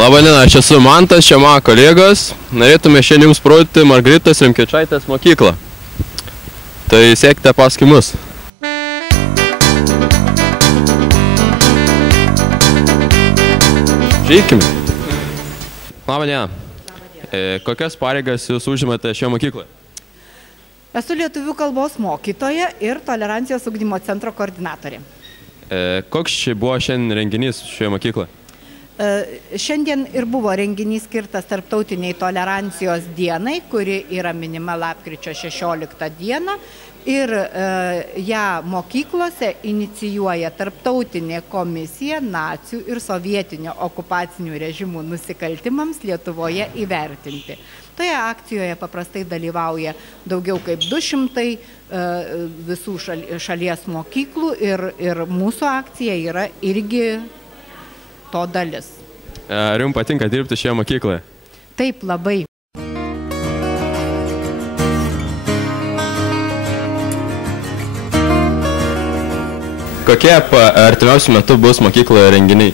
Labadiena, aš esu Mantas, čia mano kolegos. Norėtume šiandien jums parodyti Margaritos Rimkevičaitės mokyklą. Tai sekite paskui mus. Žeikime. Labadiena. Kokias pareigas jūs užimate šioje mokykloje? Esu lietuvių kalbos mokytoja ir tolerancijos ugdymo centro koordinatorė. Koks čia buvo šiandien renginys šioje mokykloje? Šiandien ir buvo renginys skirtas Tarptautiniai tolerancijos dienai, kuri yra minima lapkričio 16 dieną. Ir ją mokyklose inicijuoja Tarptautinė komisija nacių ir sovietinio okupacinių režimų nusikaltimams Lietuvoje įvertinti. Toje akcijoje paprastai dalyvauja daugiau kaip 200 visų šalies mokyklų ir mūsų akcija yra irgi to dalis. Ar jums patinka dirbti šioje mokykloje? Taip, labai. Kokie artimiausiu metu bus mokykloje renginiai?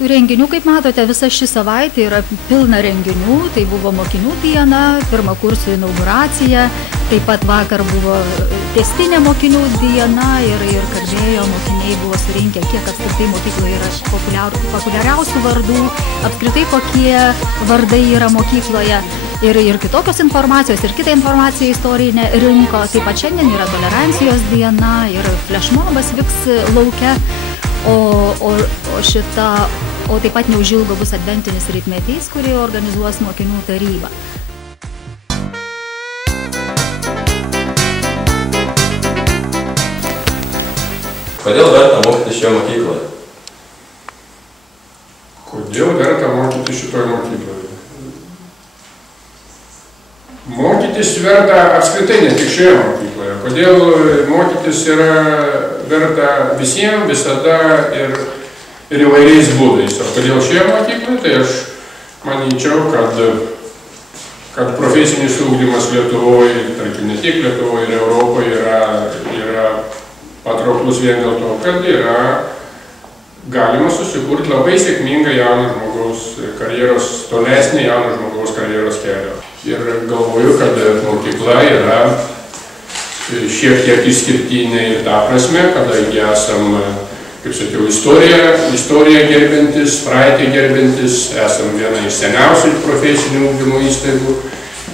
Tų renginių, kaip matote, visa ši savaitė yra pilna renginių. Tai buvo mokinių diena, pirmą kursų inauguracija, taip pat vakar buvo tęstinė mokinių diena ir kalbėjo, mokiniai buvo surinkę, kiek apskritai mokykloje yra populiariausių vardų, apskritai kokie vardai yra mokykloje ir kitokios informacijos, ir kitą informaciją istorinę rinko. Taip pat šiandien yra tolerancijos diena ir flešmobas vyks lauke, o taip pat neužilgo bus adventinis rytmetys, kurį organizuos mokinių taryba. Kodėl verta mokytis šioje mokykloje? Kodėl verta mokytis šitoje mokykloje? Mokytis verta apskritai ne tik šioje mokykloje. Kodėl mokytis yra verta visiems, visada ir įvairiais būdais. O kodėl šioje mokykloje? Tai aš manyčiau, kad profesinis ugdymas Lietuvoje, tarkim ne tik Lietuvoje ir Europoje yra patrauklus vien dėl to, kad yra galima susikurti labai sėkmingą jauno žmogaus karjeros, tolesnį jauno žmogaus karjeros kelią. Ir galvoju, kad mokykla yra šiek tiek išskirtinė ir tą prasme, kadangi esam, kaip sakiau, istoriją gerbintis, praeitį gerbintis, esam viena iš seniausių profesinių ugdymo įstaigų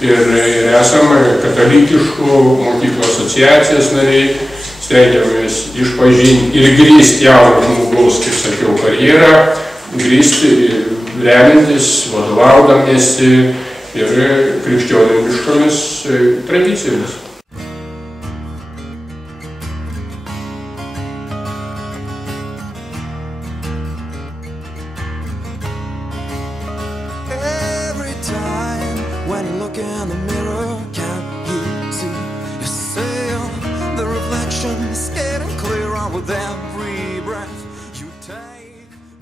ir esam katalikiškų mokyklų asociacijos nariai, stengiamės išpažinti ir grįsti jauno žmogaus, kaip sakiau, karjerą, grįsti remintis, vadovaudamiesi ir krikščioniškomis tradicijomis.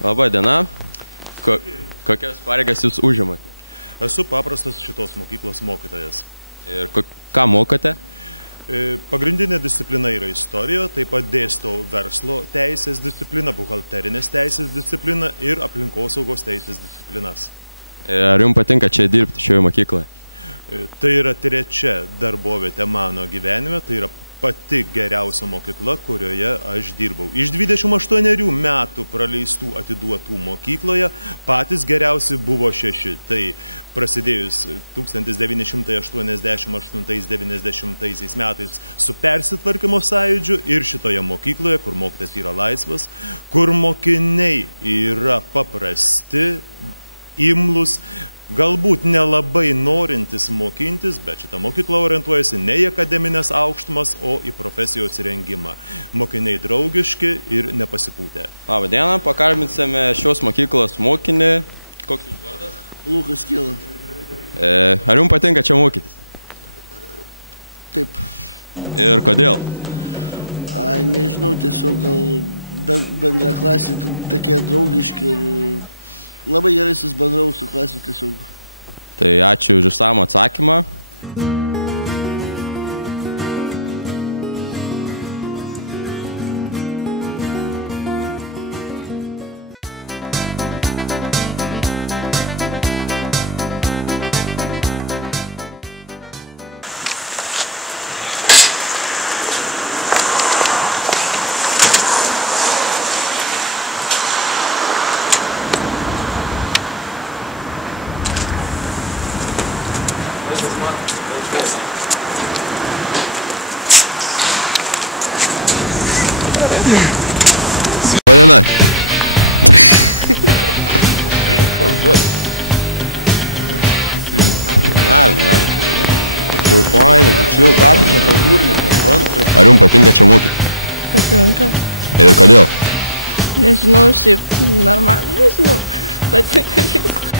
Labą dieną. Kokias pareigas jūs užimate? Esu paprastas šitos mokyklos mokytojas. Ir ką mokate? Pagrindinė disciplina yra istorija, taip pat dėstau verslo teisės discipliną, buhalterinės teisės discipliną ir aplinkosaugos teisės disciplinas. Ar jums patinka čia dirbti šioje mokykloje? Tai yra trečia darbovietė mano gyvenime, tai yra pati geriausia mokykla, kurioje aš dirbau. Iš 28 metų praleistų atiduotų mokykloje patys geriausi buvo 6. Tai prasidėjus 1988-90 metais su persitvarkymo sąjūdžiu ir šitoje mokykloje, kur mokytojas yra laisvas, kur mokiniai yra paprasti, imlus, galbūt nelabai norintis mokintis, bet šita mokykla orientuojasi ne į akademinės aukštumas, o į profesijos rengimą. Mokiniai draugiški ir nepasipūtę. Labą dieną, pakalbinsime šios mokyklos mokinį. Koks jūsų vardas? Lukas Kiela. Ar jums patinka čia mokytis? Taip. Ir kodėl? Nežinau, tiesiog gal bendraklasiai tokie draugiški ir labai gerai susibendrau su klasiu tiesiog. Tai ačiū už išsamų atsakymą. Vadina. Galim. Tai fainai, tačiau ką tu čia kultūrinės, nesuprantu. Ar jums patinka čia mokyti? Patinka. Ir kodėl? Nežinau, šiaip normal, nežinau. Patinka viskas.